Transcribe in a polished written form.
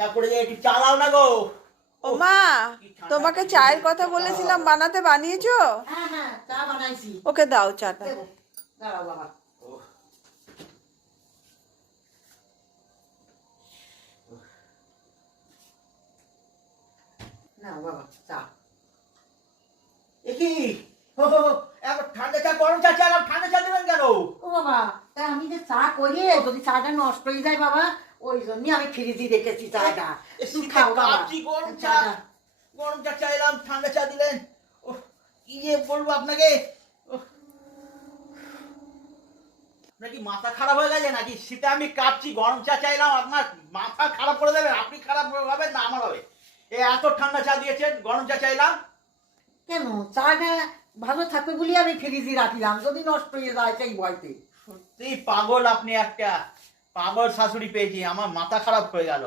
ঠান্ডা পড়ে যায়, একটু চালাও না গো। ও মা, তোমাকে চায়ের কথা বলেছিলাম, বানাতে বানিয়েছো? হ্যাঁ হ্যাঁ, চা বানাইছি। ওকে দাও চাটা। দেবো, দাঁড়াও বাবা। না বাবা, চা। এ কি? ও, এখন ঠান্ডা চা গরম চা চালাম, ঠান্ডা চা দেবেন কেন? ও বাবা, তা আমি যে চা করি, যদি চাটা নষ্ট হয়ে যায় বাবা, ওই জন্যই আমি ফ্রিজে রেখেছি চাটা। এ তুই শীতে খাও বাবা কাঁপছি, গরম চা, চাটা। গরম চা চাইলাম, ঠান্ডা চা দিলেন। ও, কি যে বলবো আপনাকে। ওহ, আপনার কি মাথা খারাপ হয়ে গেছে নাকি? শীতে আমি কাঁপছি, গরম চা চাইলাম, আপনার মাথা খারাপ করে দেবেন? আপনি খারাপ হবেন না আমার হবে? এত ঠান্ডা চা দিয়েছেন, গরম চা চাইলাম। কেন, চাটা ভালো থাকবে বলে আমি ফ্রিজে রাখলাম, যদি নষ্ট হয়ে যায় সেই ভয়তে। সত্যি পাগল আপনি, একটা পাগল শাশুড়ি পেয়েছি, আমার মাথা খারাপ হয়ে গেল।